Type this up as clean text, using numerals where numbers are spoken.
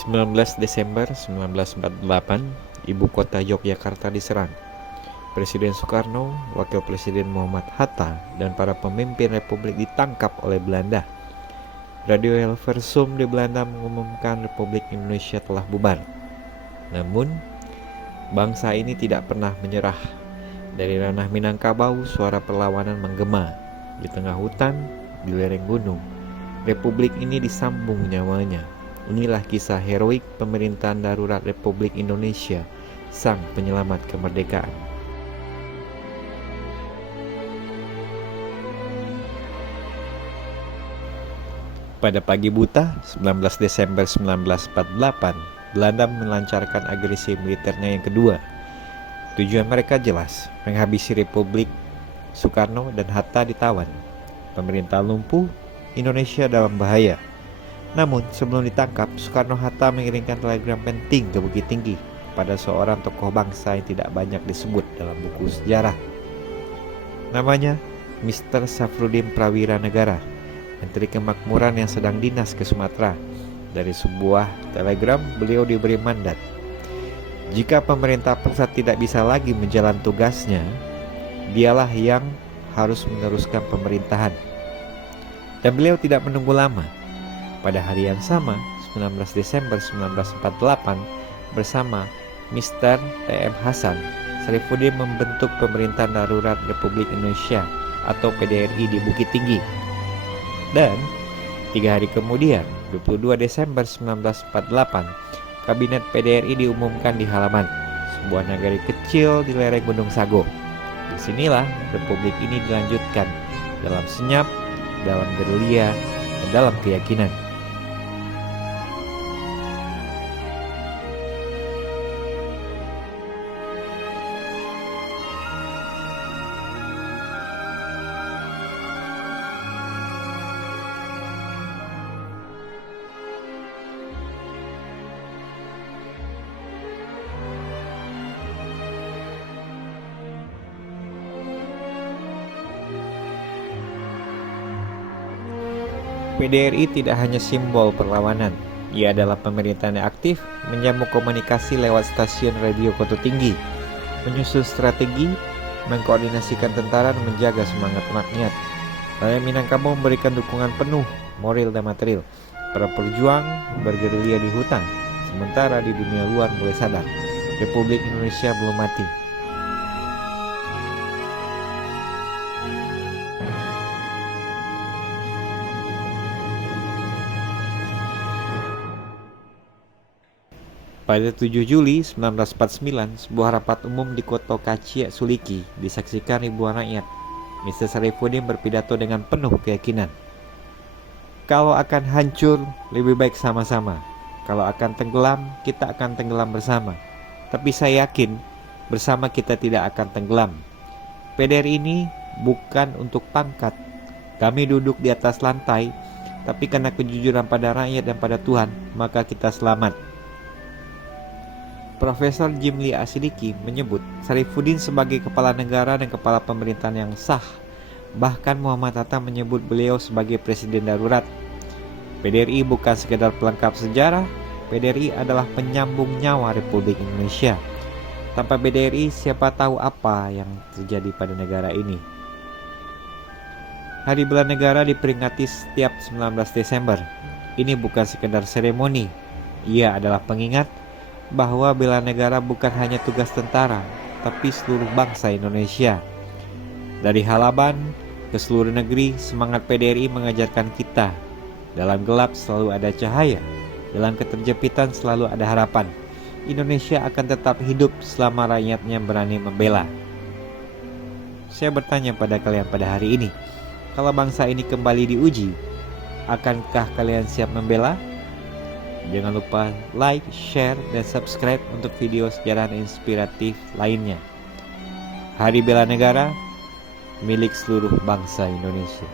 19 Desember 1948, ibu kota Yogyakarta diserang. Presiden Soekarno, Wakil Presiden Muhammad Hatta, dan para pemimpin Republik ditangkap oleh Belanda. Radio Hilversum di Belanda mengumumkan Republik Indonesia telah bubar. Namun, bangsa ini tidak pernah menyerah. Dari ranah Minangkabau, suara perlawanan menggema. Di tengah hutan, di lereng gunung, Republik ini disambung nyawanya. Inilah kisah heroik pemerintahan darurat Republik Indonesia, sang penyelamat kemerdekaan. Pada pagi buta, 19 Desember 1948, Belanda melancarkan agresi militernya yang kedua. Tujuan mereka jelas, menghabisi Republik. Soekarno dan Hatta ditawan. Pemerintah lumpuh, Indonesia dalam bahaya. Namun, sebelum ditangkap, Soekarno-Hatta mengirimkan telegram penting ke Bukit Tinggi pada seorang tokoh bangsa yang tidak banyak disebut dalam buku sejarah. Namanya Mr. Safrudin Prawira Negara, Menteri Kemakmuran yang sedang dinas ke Sumatera. Dari sebuah telegram, beliau diberi mandat. Jika pemerintah pusat tidak bisa lagi menjalankan tugasnya, dialah yang harus meneruskan pemerintahan. Dan beliau tidak menunggu lama. Pada hari yang sama, 19 Desember 1948, bersama Mr. T.M. Hasan, Sarifuddin membentuk Pemerintahan Darurat Republik Indonesia atau PDRI di Bukit Tinggi. Dan 3 hari kemudian, 22 Desember 1948, Kabinet PDRI diumumkan di halaman sebuah nagari kecil di lereng Gunung Sago. Disinilah Republik ini dilanjutkan dalam senyap, dalam gerilya, dan dalam keyakinan. PDRI tidak hanya simbol perlawanan, ia adalah pemerintahan yang aktif, menyambung komunikasi lewat stasiun radio Kota Tinggi, menyusun strategi, mengkoordinasikan tentara dan menjaga semangat rakyat. Rakyat Minangkabau memberikan dukungan penuh, moral dan material. Para pejuang bergerilya di hutan, sementara di dunia luar mulai sadar, Republik Indonesia belum mati. Pada 7 Juli 1949, sebuah rapat umum di Kota Kaciak Suliki disaksikan ribuan rakyat. Mr. Sarifuddin berpidato dengan penuh keyakinan. Kalau akan hancur, lebih baik sama-sama. Kalau akan tenggelam, kita akan tenggelam bersama. Tapi saya yakin, bersama kita tidak akan tenggelam. PDRI ini bukan untuk pangkat. Kami duduk di atas lantai, tapi karena kejujuran pada rakyat dan pada Tuhan, maka kita selamat. Profesor Jimli Asiliki menyebut Sarifuddin sebagai kepala negara dan kepala pemerintahan yang sah. Bahkan Muhammad Hatta menyebut beliau sebagai presiden darurat. PDRI bukan sekedar pelengkap sejarah, PDRI adalah penyambung nyawa Republik Indonesia. Tanpa PDRI, siapa tahu apa yang terjadi pada negara ini. Hari Bela Negara diperingati setiap 19 Desember. Ini bukan sekedar seremoni, ia adalah pengingat bahwa bela negara bukan hanya tugas tentara, tapi seluruh bangsa Indonesia. Dari halaman ke seluruh negeri, semangat PDRI mengajarkan kita, dalam gelap selalu ada cahaya, dalam keterjepitan selalu ada harapan. Indonesia akan tetap hidup selama rakyatnya berani membela. Saya bertanya pada kalian pada hari ini, kalau bangsa ini kembali diuji, akankah kalian siap membela? Jangan lupa like, share, dan subscribe untuk video sejarah inspiratif lainnya. Hari Bela Negara, milik seluruh bangsa Indonesia.